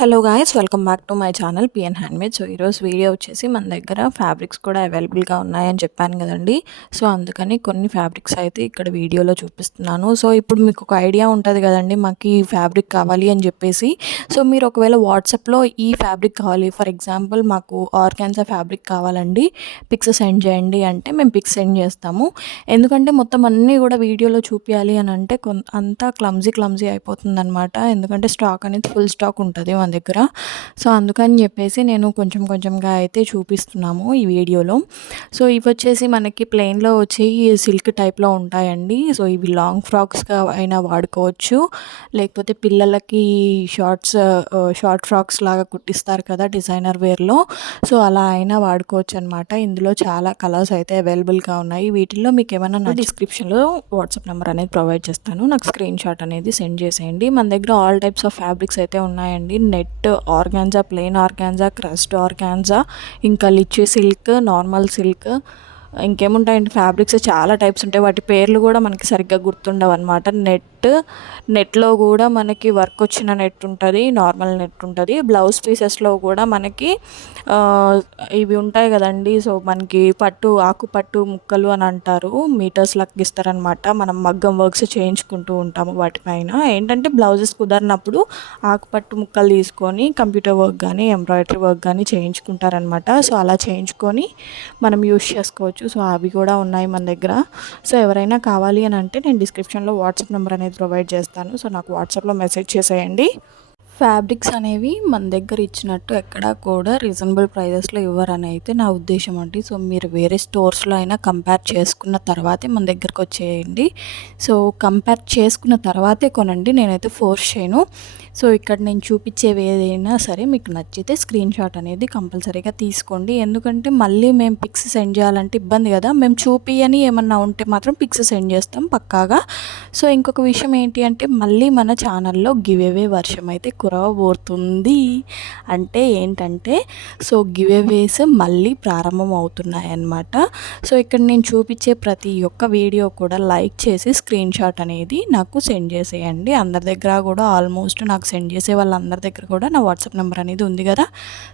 Hello guys, welcome back to my channel PN handmade. So ఈరోజు video వచ్చేసి మన దగ్గర ఫ్యాబ్రిక్స్ కూడా అవైలబుల్గా ఉన్నాయని చెప్పాను కదండి. సో అందుకని కొన్ని ఫ్యాబ్రిక్స్ అయితే ఇక్కడ వీడియోలో చూపిస్తున్నాను. సో ఇప్పుడు మీకు ఒక ఐడియా ఉంటుంది కదండి, మాకు ఈ ఫ్యాబ్రిక్ కావాలి అని చెప్పేసి. సో మీరు ఒకవేళ వాట్సాప్లో ఈ ఫ్యాబ్రిక్ కావాలి, ఫర్ ఎగ్జాంపుల్ మాకు ఆర్గాన్జా ఫ్యాబ్రిక్ కావాలండి, పిక్స్ సెండ్ చేయండి అంటే మేము పిక్స్ సెండ్ చేస్తాము. ఎందుకంటే మొత్తం అన్నీ కూడా వీడియోలో చూపించాలి అని అంటే అంతా క్లమ్జీ అయిపోతుంది అనమాట. ఎందుకంటే స్టాక్ అనేది ఫుల్ స్టాక్ ఉంటుంది మన దగ్గర. సో అందుకని చెప్పేసి నేను కొంచెంగా అయితే చూపిస్తున్నాము ఈ వీడియోలో. సో ఇవి వచ్చేసి మనకి ప్లెయిన్లో వచ్చి సిల్క్ టైప్లో ఉంటాయండి. సో ఇవి లాంగ్ ఫ్రాక్స్గా అయినా వాడుకోవచ్చు, లేకపోతే పిల్లలకి షార్ట్ ఫ్రాక్స్ లాగా కుట్టిస్తారు కదా డిజైనర్ వేర్లో, సో అలా అయినా వాడుకోవచ్చు అనమాట. ఇందులో చాలా కలర్స్ అయితే అవైలబుల్గా ఉన్నాయి. వీటిల్లో మీకు ఏమైనా డిస్క్రిప్షన్లో వాట్సాప్ నెంబర్ అనేది ప్రొవైడ్ చేస్తాను, నాకు స్క్రీన్ షాట్ అనేది సెండ్ చేసేయండి. మన దగ్గర ఆల్ టైప్స్ ఆఫ్ ఫ్యాబ్రిక్స్ అయితే ఉన్నాయండి. Net organza, plain organza, crushed organza, ఇంకా లిచీ సిల్క్, నార్మల్ సిల్క్, ఇంకేముంటాయండి ఫ్యాబ్రిక్స్ చాలా టైప్స్ ఉంటాయి. వాటి పేర్లు కూడా మనకి సరిగ్గా గుర్తుండవు అనమాట. నెట్లో కూడా మనకి వర్క్ వచ్చిన నెట్ ఉంటుంది, నార్మల్ నెట్ ఉంటుంది. బ్లౌజ్ పీసెస్లో కూడా మనకి ఇవి ఉంటాయి కదండి. సో మనకి ఆకుపట్టు ముక్కలు అని అంటారు, మీటర్స్ లెక్క ఇస్తారనమాట. మనం మగ్గం వర్క్స్ చేయించుకుంటూ ఉంటాము. వాటిపైన ఏంటంటే బ్లౌజెస్ కుదరినప్పుడు ఆకుపట్టు ముక్కలు తీసుకొని కంప్యూటర్ వర్క్ కానీ ఎంబ్రాయిడరీ వర్క్ కానీ చేయించుకుంటారనమాట. సో అలా చేయించుకొని మనం యూస్ చేసుకోవచ్చు. సో అవి కూడా ఉన్నాయి మన దగ్గర. సో ఎవరైనా కావాలి అని అంటే నేను డిస్క్రిప్షన్లో వాట్సాప్ నెంబర్ అనేది ప్రొవైడ్ చేస్తాను. సో నాకు వాట్సాప్లో మెసేజ్ చేసేయండి. ఫ్యాబ్రిక్స్ అనేవి మన దగ్గర ఇచ్చినట్టు ఎక్కడా కూడా రీజనబుల్ ప్రైజెస్లో ఇవ్వరని అయితే నా ఉద్దేశం అండి. సో మీరు వేరే స్టోర్స్లో అయినా కంపేర్ చేసుకున్న తర్వాతే మన దగ్గరకు వచ్చేయండి. సో కంపేర్ చేసుకున్న తర్వాతే కొనండి, నేనైతే ఫోర్స్ చేయను. సో ఇక్కడ నేను చూపించేవి ఏదైనా సరే మీకు నచ్చితే స్క్రీన్ షాట్ అనేది కంపల్సరీగా తీసుకోండి. ఎందుకంటే మళ్ళీ మేము పిక్స్ సెండ్ చేయాలంటే ఇబ్బంది కదా. మేము చూపియని ఏమన్నా ఉంటే మాత్రం పిక్స్ సెండ్ చేస్తాం పక్కాగా. సో ఇంకొక విషయం ఏంటి అంటే మళ్ళీ మన ఛానల్లో గివ్ అవే వర్షం అయితే కురవబోతుంది. అంటే ఏంటంటే సో గివ్ అవేస్ మళ్ళీ ప్రారంభం అవుతున్నాయి అన్నమాట. సో ఇక్కడ నేను చూపించే ప్రతి ఒక్క వీడియో కూడా లైక్ చేసి స్క్రీన్ షాట్ అనేది నాకు సెండ్ చేసేయండి. అందరి దగ్గర కూడా ఆల్మోస్ట్ నాకు సెండ్ చేసే వాళ్ళందరి దగ్గర కూడా నా వాట్సాప్ నెంబర్ అనేది ఉంది కదా.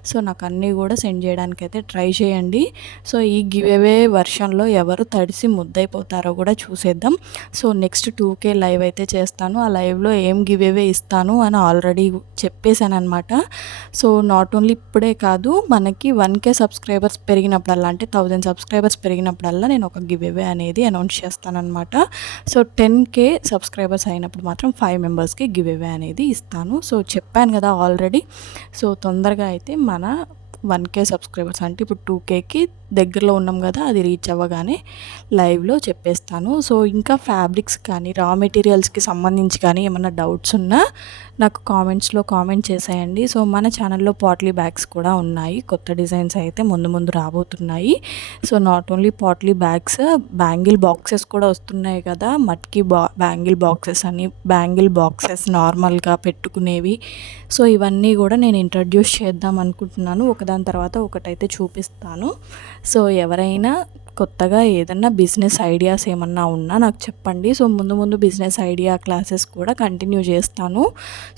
సో నాకు అన్నీ కూడా సెండ్ చేయడానికి అయితే ట్రై చేయండి. సో ఈ గివ్ అవే వర్షన్లో ఎవరు తడిసి ముద్దైపోతారో కూడా చూసేద్దాం. సో నెక్స్ట్ 2K లైవ్ అయితే చేస్తాను. ఆ లైవ్లో ఏం గివ్ అవే ఇస్తాను అని ఆల్రెడీ చెప్పేశాను అనమాట. సో నాట్ ఓన్లీ ఇప్పుడే కాదు, మనకి 1K సబ్స్క్రైబర్స్ పెరిగినప్పుడల్లా, అంటే 1000 సబ్స్క్రైబర్స్ పెరిగినప్పుడల్లా నేను ఒక గివ్ అవే అనేది అనౌన్స్ చేస్తాను అనమాట. సో 10K సబ్స్క్రైబర్స్ అయినప్పుడు మాత్రం 5 మెంబర్స్కి గివ్ అవే అనేది ఇస్తాను. సో చెప్పాను కదా ఆల్రెడీ. సో తొందరగా అయితే మన 1K సబ్స్క్రైబర్స్ అంటే ఇప్పుడు 2Kకి దగ్గరలో ఉన్నాం కదా, అది రీచ్ అవ్వగానే లైవ్లో చెప్పేస్తాను. సో ఇంకా ఫ్యాబ్రిక్స్ కానీ రా మెటీరియల్స్కి సంబంధించి కానీ ఏమైనా డౌట్స్ ఉన్నా నాకు కామెంట్స్లో కామెంట్ చేసేయండి. సో మన ఛానల్లో పాట్లీ బ్యాగ్స్ కూడా ఉన్నాయి, కొత్త డిజైన్స్ అయితే ముందు రాబోతున్నాయి. So not only potli bags, bangle boxes కూడా వస్తున్నాయి కదా, మట్కి బ్యాంగిల్ బాక్సెస్ అని, బ్యాంగిల్ బాక్సెస్ నార్మల్గా పెట్టుకునేవి. సో ఇవన్నీ కూడా నేను ఇంట్రడ్యూస్ చేద్దాం అనుకుంటున్నాను. ఒకదాని తర్వాత ఒకటైతే చూపిస్తాను. సో ఎవరైనా కొత్తగా ఏదన్నా బిజినెస్ ఐడియాస్ ఏమన్నా ఉన్నా నాకు చెప్పండి. సో ముందు బిజినెస్ ఐడియా క్లాసెస్ కూడా కంటిన్యూ చేస్తాను.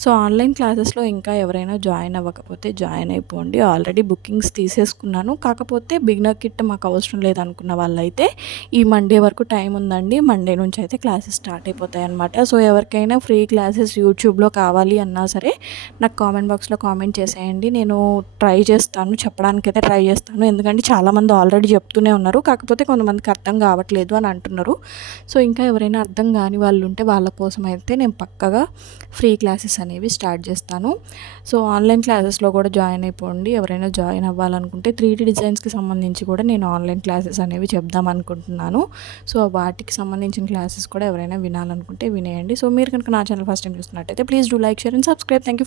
సో ఆన్లైన్ క్లాసెస్లో ఇంకా ఎవరైనా జాయిన్ అవ్వకపోతే జాయిన్ అయిపోండి. ఆల్రెడీ బుకింగ్స్ తీసేసుకున్నాను. కాకపోతే బిగినర్ కిట్ మాకు అవసరం లేదనుకున్న వాళ్ళైతే ఈ మండే వరకు టైం ఉందండి. మండే నుంచి అయితే క్లాసెస్ స్టార్ట్ అయిపోతాయి అన్నమాట. సో ఎవరికైనా ఫ్రీ క్లాసెస్ యూట్యూబ్లో కావాలి అన్నా సరే నాకు కామెంట్ బాక్స్లో కామెంట్ చేసేయండి. నేను ట్రై చేస్తాను, చెప్పడానికైతే ట్రై చేస్తాను. ఎందుకంటే చాలామంది ఆల్రెడీ చెప్తూనే ఉన్నారు, కాకపోతే కొంతమందికి అర్థం కావట్లేదు అని అంటున్నారు. సో ఇంకా ఎవరైనా అర్థం కాని వాళ్ళు ఉంటే వాళ్ళ కోసం అయితే నేను పక్కగా ఫ్రీ క్లాసెస్ అనేవి స్టార్ట్ చేస్తాను. సో ఆన్లైన్ క్లాసెస్లో కూడా జాయిన్ అయిపోండి. ఎవరైనా జాయిన్ అవ్వాలనుకుంటే 3D డిజైన్స్కి సంబంధించి కూడా నేను ఆన్లైన్ క్లాసెస్ అనేవి చెప్దాం అనుకుంటున్నాను. సో వాటికి సంబంధించిన క్లాసెస్ కూడా ఎవరైనా వినాలనుకుంటే వినేయండి. సో మీరు కనుక నా ఛానల్ ఫస్ట్ టైం చూస్తున్నట్టయితే please do like, share and subscribe. Thank you for